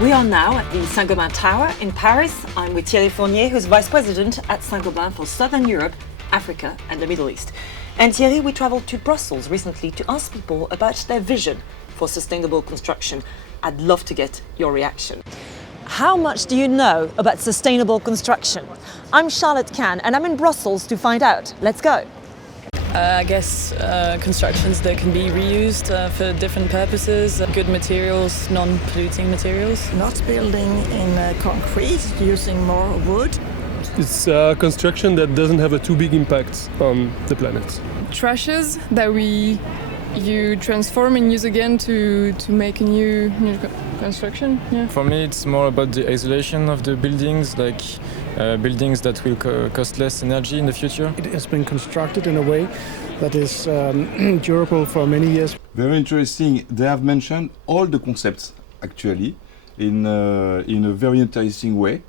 We are now at the Saint-Gobain Tower in Paris. I'm with Thierry Fournier, who's Vice President at Saint-Gobain for Southern Europe, Africa and the Middle East. And Thierry, we traveled to Brussels recently to ask people about their vision for sustainable construction. I'd love to get your reaction. How much do you know about sustainable construction? I'm Charlotte Kahn and I'm in Brussels to find out. Let's go. I guess constructions that can be reused for different purposes, good materials, non-polluting materials. Not building in concrete, using more wood. It's a construction that doesn't have a too big impact on the planet. Trashes that you transform and use again to make a new construction. Yeah. For me, it's more about the isolation of the buildings, like buildings that will cost less energy in the future. It has been constructed in a way that is durable for many years. Very interesting. They have mentioned all the concepts actually in a very interesting way.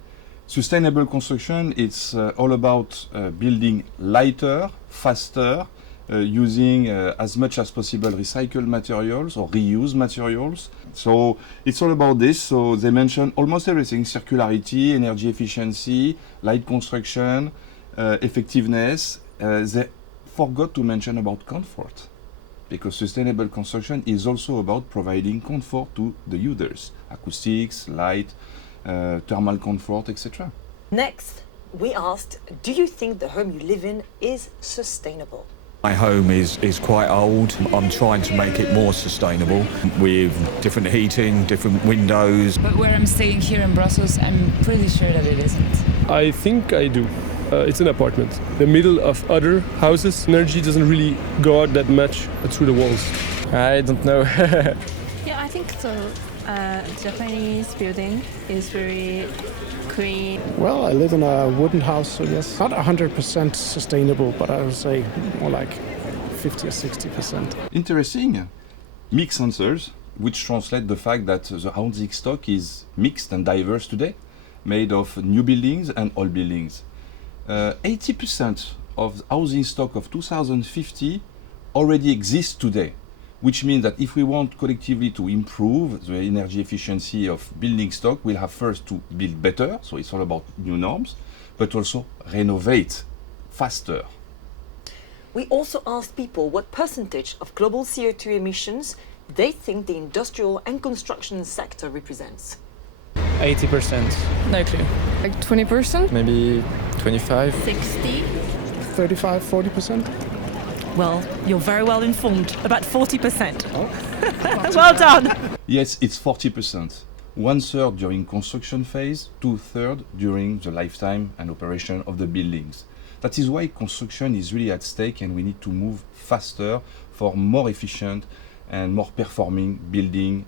Sustainable construction, it's all about building lighter, faster, using as much as possible recycled materials or reused materials. So it's all about this. So they mention almost everything: circularity, energy efficiency, light construction, effectiveness. They forgot to mention about comfort, because sustainable construction is also about providing comfort to the users: acoustics, light, thermal comfort, etc. Next, we asked, do you think the home you live in is sustainable? My home is quite old. I'm trying to make it more sustainable with different heating, different windows. But where I'm staying here in Brussels, I'm pretty sure that it isn't. I think I do. It's an apartment. The middle of other houses, energy doesn't really go out that much through the walls. I don't know. Yeah, I think so. Japanese building is very clean. Well, I live in a wooden house, so yes, not 100% sustainable, but I would say more like 50 or 60%. Interesting. Mixed answers, which translate the fact that the housing stock is mixed and diverse today, made of new buildings and old buildings. 80% of the housing stock of 2050 already exists today, which means that if we want collectively to improve the energy efficiency of building stock, we'll have first to build better, so it's all about new norms, but also renovate faster. We also asked people what percentage of global CO2 emissions they think the industrial and construction sector represents. 80%. No clue. Like 20%? Maybe 25. 60. 35, 40%. Well, you're very well informed. About 40%. Oh. Well done. Yes, it's 40%. 1/3 during construction phase, 2/3 during the lifetime and operation of the buildings. That is why construction is really at stake, and we need to move faster for more efficient and more performing building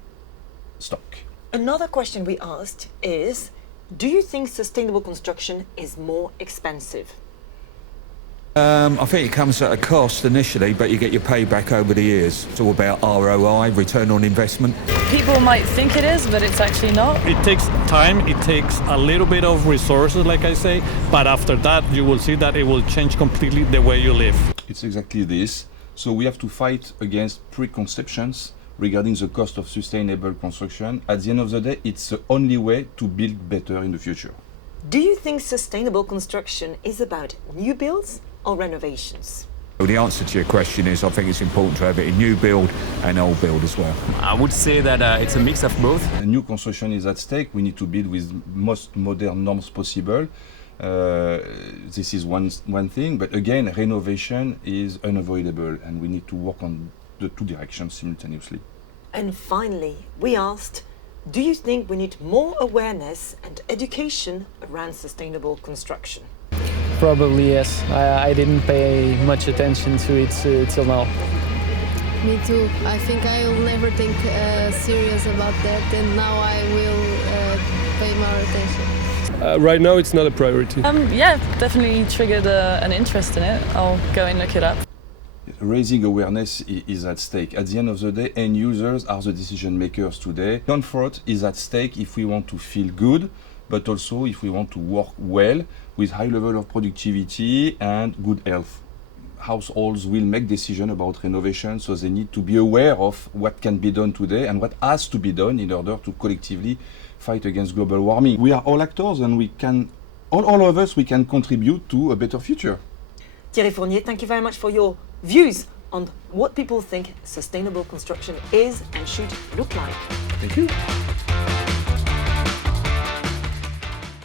stock. Another question we asked is, do you think sustainable construction is more expensive? I think it comes at a cost initially, but you get your payback over the years. It's all about ROI, return on investment. People might think it is, but it's actually not. It takes time, it takes a little bit of resources, like I say, but after that you will see that it will change completely the way you live. It's exactly this. So we have to fight against preconceptions regarding the cost of sustainable construction. At the end of the day, it's the only way to build better in the future. Do you think sustainable construction is about new builds or renovations? Well, the answer to your question is I think it's important to have it in new build and old build as well. I would say that it's a mix of both. The new construction is at stake. We need to build with most modern norms possible. This is one thing, but again, renovation is unavoidable, and we need to work on the two directions simultaneously. And finally, we asked, do you think we need more awareness and education around sustainable construction? Probably yes. I didn't pay much attention to it till now. Me too. I think I will never think serious about that, and now I will pay more attention. Right now it's not a priority. Yeah, definitely triggered an interest in it. I'll go and look it up. Raising awareness is at stake. At the end of the day, end users are the decision makers today. Comfort is at stake if we want to feel good, but also if we want to work well with high level of productivity and good health. households will make decisions about renovation, so they need to be aware of what can be done today and what has to be done in order to collectively fight against global warming. We are all actors, and we can, all of us, we can contribute to a better future. Thierry Fournier, thank you very much for your views on what people think sustainable construction is and should look like. Thank you.